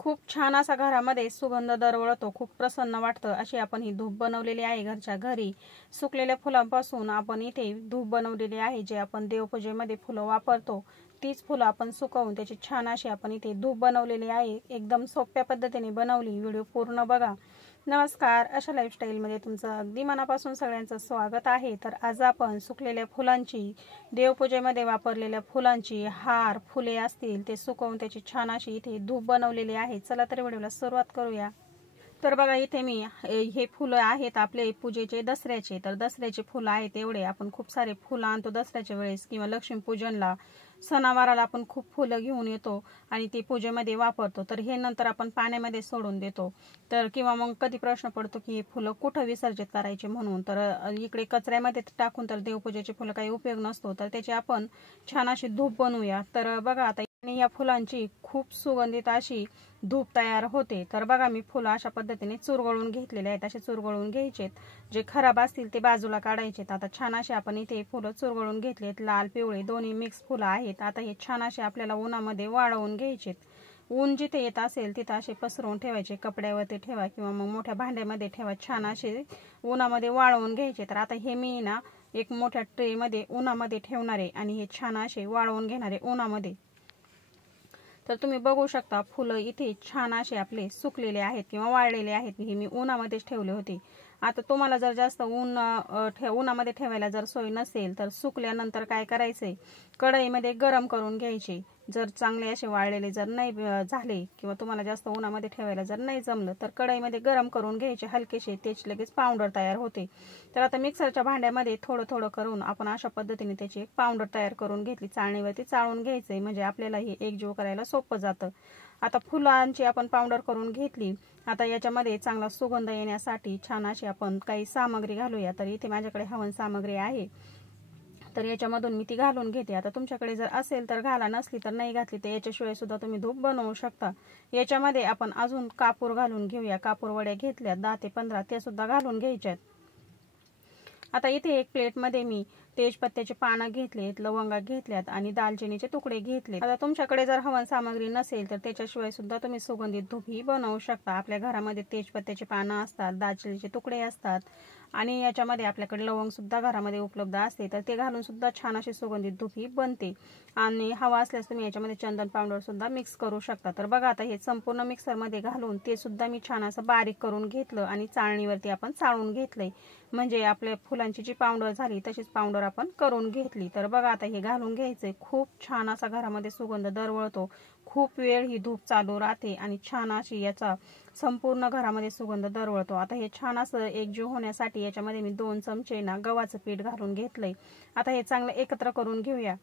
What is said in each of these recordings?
खूप छान असा घरामध्ये सुगंध दरवळतो, खूप प्रसन्न वाटतं अशी आपण ही धूप बनवलेली आहे। घरच्या घरी सुकलेल्या फुलांपासून आपण इथे धूप बनवलेली आहे। जे आपण देवपूजेमध्ये फुलं वापरतो तीच फुलं आपण सुकवून त्याची छान अशी आपण इथे धूप बनवलेली आहे। एकदम सोप्या पद्धतीने बनवली। व्हिडिओ पूर्ण बघा। नमस्कार, अशा लाईफस्टाईलमध्ये तुमचं अगदी मनापासून सगळ्यांचं स्वागत आहे। तर आज आपण सुकलेल्या फुलांची, देवपूजेमध्ये वापरलेल्या फुलांची हार, फुले असतील ते सुकवून त्याची छान अशी इथे धूप बनवलेली आहे। चला तर व्हिडिओला सुरुवात करूया। तर बघा इथे मी हे फुलं आहेत आपले पूजेचे, दसऱ्याचे। तर दसऱ्याचे फुलं आहेत एवढे। आपण खूप सारे फुलं आणतो दसऱ्याच्या वेळेस किंवा लक्ष्मीपूजनला, सणावाराला आपण खूप फुलं घेऊन येतो आणि ती पूजेमध्ये वापरतो। तर हे नंतर आपण पाण्यामध्ये सोडून देतो। तर किंवा मग कधी प्रश्न पडतो की हे फुलं कुठं विसर्जित करायचे म्हणून। तर इकडे कचऱ्यामध्ये टाकून तर देवपूजेचे फुलं काही उपयोग नसतो। तर त्याची आपण छान अशी धूप बनवूया। तर बघा आता या फुलांची खूप सुगंधित अशी धूप तयार होते। तर बघा मी फुलं अशा पद्धतीने चुरगळून घेतलेले आहेत। असे चुरगळून घ्यायचेत, जे खराब असतील ते बाजूला काढायचेत। आता छान असे आपण इथे फुलं चुरगळून घेतलेत, लाल पिवळे दोन्ही मिक्स फुलं आहेत। आता हे छान असे आपल्याला उन्हामध्ये वाळवून घ्यायचेत। ऊन जिथे येत असेल तिथं असे पसरवून ठेवायचे, कपड्यावरती ठेवा किंवा मग मोठ्या भांड्यामध्ये ठेवा, छान असे उन्हामध्ये वाळवून घ्यायचे। तर आता हे मी ना एक मोठ्या ट्रेमध्ये उन्हामध्ये ठेवणार आहे आणि हे छान असे वाळवून घेणार आहे उन्हामध्ये। तर तुम्ही बघू शकता फुलं इथे छान असे आपले सुकलेले आहेत किंवा वाळलेले आहेत। हे मी उन्हामध्येच ठेवले होते। आता तुम्हाला जर जास्त उन्हामध्ये ठेवायला जर सोय नसेल तर सुकल्यानंतर काय करायचंय, कढईमध्ये गरम करून घ्यायचे। जर चांगले असे वाळलेले जर नाही झाले किंवा तुम्हाला जास्त उन्हामध्ये ठेवायला जर नाही जमलं तर कढईमध्ये गरम करून घ्यायचे हलकेसे, त्याची लगेच पावडर तयार होते। तर आता मिक्सरच्या भांड्यामध्ये थोडं थोडं करून आपण अशा पद्धतीने त्याची एक पावडर तयार करून घेतली। चाळणीवरती चाळून घ्यायचंय म्हणजे आपल्याला हे एकजीव करायला सोपं जातं। आता फुलांची आपण पावडर करून घेतली। आता याच्यामध्ये चांगला सुगंध येण्यासाठी छान अशी आपण काही सामग्री घालूया। तर इथे माझ्याकडे हवन सामग्री आहे, तर याच्यामधून मी ती घालून घेते। आता तुमच्याकडे जर असेल तर घाला, नसली तर नाही घातली तर याच्याशिवाय सुद्धा तुम्ही धूप बनवू शकता। याच्यामध्ये आपण अजून कापूर घालून घेऊया। कापूर वड्या घेतल्या 10 ते 15, त्या सुद्धा घालून घ्यायच्यात। आता इथे एक प्लेटमध्ये मी तेजपत्त्याचे पानं घेतलेत, लवंगा घेतल्यात आणि दालचिनीचे तुकडे घेतले। आता तुमच्याकडे जर हवन सामग्री नसेल तर त्याच्याशिवाय सुद्धा तुम्ही सुगंधित धूप ही बनवू शकता। आपल्या घरामध्ये तेजपत्त्याचे पानं असतात, दालचिनीचे तुकडे असतात आणि याच्यामध्ये आपल्याकडे लवंग सुद्धा घरामध्ये उपलब्ध असते। तर ते घालून सुद्धा छान अशी सुगंधित धूप ही बनते। आणि हवा असल्यास तुम्ही याच्यामध्ये चंदन पावडर सुद्धा मिक्स करू शकता। तर बघा आता हे संपूर्ण मिक्सरमध्ये घालून ते सुद्धा मी छान असं बारीक करून घेतलं आणि चाळणीवरती आपण चाळून घेतलंय। म्हणजे आपल्या फुलांची जी पावडर झाली तशीच पावडर आपण करून घेतली। तर बघा आता हे घालून घ्यायचंय। खूप छान असा घरामध्ये सुगंध दरवळतो, खूप वेळ ही धूप चालू राहते आणि छान अशी याचा संपूर्ण घरामध्ये सुगंध दरवळतो। आता हे छान असं एकजीव होण्यासाठी याच्यामध्ये मी 2 चमचे ना गव्हाचं पीठ घालून घेतलंय। आता हे चांगलं एकत्र करून घेऊया।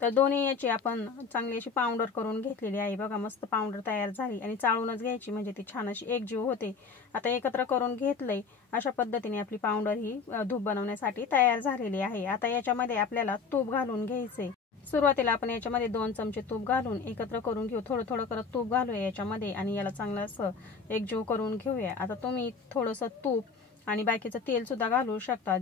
तर दोन्ही याची आपण चांगली अशी पावडर करून घेतलेली आहे। बघा मस्त पावडर तयार झाली आणि चाळूनच घ्यायची म्हणजे ती छान अशी एकजीव होते। आता एकत्र करून घेतलंय। अशा पद्धतीने आपली पावडर ही धूप बनवण्यासाठी तयार झालेली आहे। आता याच्यामध्ये आपल्याला तूप घालून घ्यायचे। सुरुवातीला आपण याच्यामध्ये 2 चमचे तूप घालून एकत्र करून घेऊ। थोडं थोडं करत तूप घालूया याच्यामध्ये आणि याला चांगलं असं एकजीव करून घेऊया। आता तुम्ही थोडंसं तूप आणि बाकीचं तेल सुद्धा घालू शकता।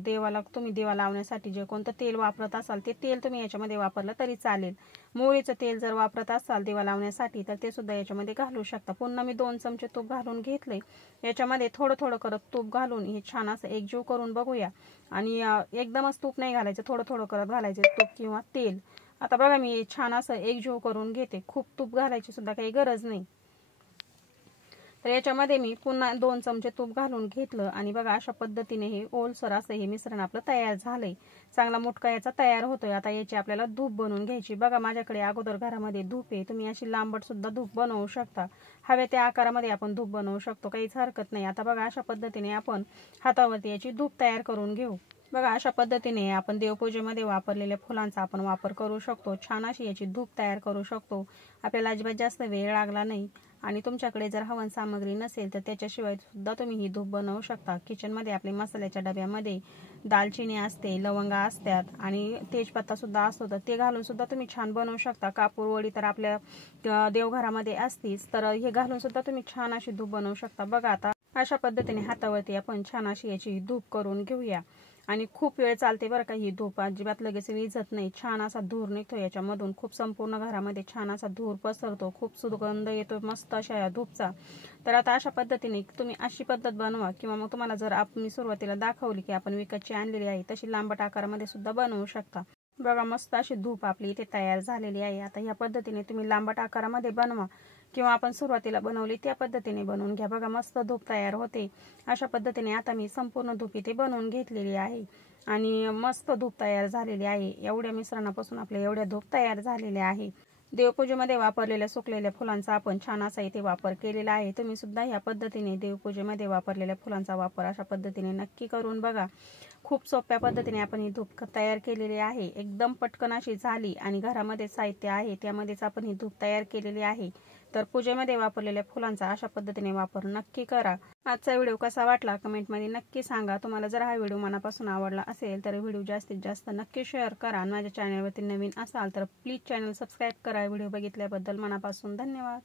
तुम्ही दिवा लावण्यासाठी जे कोणतं तेल वापरत असाल ते तेल तुम्ही याच्यामध्ये वापरलं तरी चालेल। मोहरीचं तेल जर वापरत असाल दिवा लावण्यासाठी तर ते सुद्धा याच्यामध्ये घालू शकता। पुन्हा मी 2 चमचे तूप घालून घेतले। याच्यामध्ये थोडं थोडं करत तूप घालून हे छान असं एकजीव करून बघूया। आणि एकदमच तूप नाही घालायचं, थोडं थोडं करत घालायचे तूप किंवा तेल। आता बघा मी छान असं एकजीव करून घेते, खूप तूप घालायची सुद्धा काही गरज नाही। तर याच्यामध्ये मी पुन्हा 2 चमचे तूप घालून घेतलं आणि बघा अशा पद्धतीने हे ओलसर असं हे मिश्रण आपलं तयार झालंय। चांगला मुटका याचा तयार होतोय। आता याची आपल्याला धूप बनवून घ्यायची। बघा माझ्याकडे अगोदर घरामध्ये धूप आहे, तुम्ही अशी लांबट सुद्धा धूप बनवू शकता। हव्या त्या आकारामध्ये आपण धूप बनवू शकतो, काहीच हरकत नाही। आता बघा अशा पद्धतीने आपण हातावरती याची धूप तयार करून घेऊ। बघा अशा पद्धतीने आपण देवपूजेमध्ये वापरलेल्या फुलांचा आपण वापर करू शकतो। छान अशी याची धूप तयार करू शकतो। आपल्याला अजिबात जास्त वेळ लागला नाही आणि तुमच्याकडे जर हवन सामग्री नसेल तर त्याच्याशिवाय सुद्धा तुम्ही ही धूप बनवू शकता। किचनमध्ये आपले मसाल्याच्या डब्यामध्ये दालचिनी असते, लवंगा असतात आणि तेजपत्ता सुद्धा असतो, तर ते घालून सुद्धा तुम्ही छान बनवू शकता। कापूर वडी तर आपल्या देवघरामध्ये असतीच, तर हे घालून सुद्धा तुम्ही छान अशी धूप बनवू शकता। बघा आता अशा पद्धतीने हातावरती आपण छान अशी याची धूप करून घेऊया। आणि खूप वेळ चालते बरं का ही धूप, अजिबात लगेच विझत नाही, छान असा धूर निघतो याच्यामधून, खूप संपूर्ण घरामध्ये छान असा धूर पसरतो, खूप सुगंध येतो मस्त अशा या धूपचा। तर आता अशा पद्धतीने तुम्ही अशी पद्धत बनवा, किंवा मग तुम्हाला जर मी सुरुवातीला दाखवली की आपण विकतची आणलेली आहे तशी लांबट आकारामध्ये सुद्धा बनवू शकता। बघा मस्त अशी धूप आपली इथे तयार झालेली आहे। आता या पद्धतीने तुम्ही लांबट आकारामध्ये बनवा, किंवा आपण सुरुवातीला बनवली त्या पद्धतीने बनवून घ्या। बघा मस्त धूप तयार होते अशा पद्धतीने। आता मी संपूर्ण धूप इथे बनवून घेतलेली आहे आणि मस्त धूप तयार झालेली आहे। एवढ्या मिश्रणापासून आपल्या एवढ्या धूप तयार झालेल्या आहे। देवपूजेमध्ये वापरलेल्या सुकलेल्या फुलांचा आपण छान असा इथे वापर केलेला आहे। तुम्ही सुद्धा या पद्धतीने देवपूजेमध्ये वापरलेल्या फुलांचा वापर अशा पद्धतीने नक्की करून बघा। खूप सोप्या पद्धतीने आपण ही धूप तयार केलेली आहे, एकदम पटकन अशी झाली आणि घरामध्ये साहित्य आहे त्यामध्येच आपण ही धूप तयार केलेली आहे। तर पूजेमध्ये वापरलेल्या फुलांचा अशा पद्धतीने वापर नक्की करा। आजचा व्हिडिओ कसा वाटला कमेंटमध्ये नक्की सांगा। तुम्हाला जर हा व्हिडिओ मनापासून आवडला असेल तर व्हिडिओ जास्तीत जास्त नक्की शेअर करा। माझ्या चॅनलवरती नवीन असाल तर प्लीज चॅनल सबस्क्राईब करा। व्हिडिओ बघितल्याबद्दल मनापासून धन्यवाद।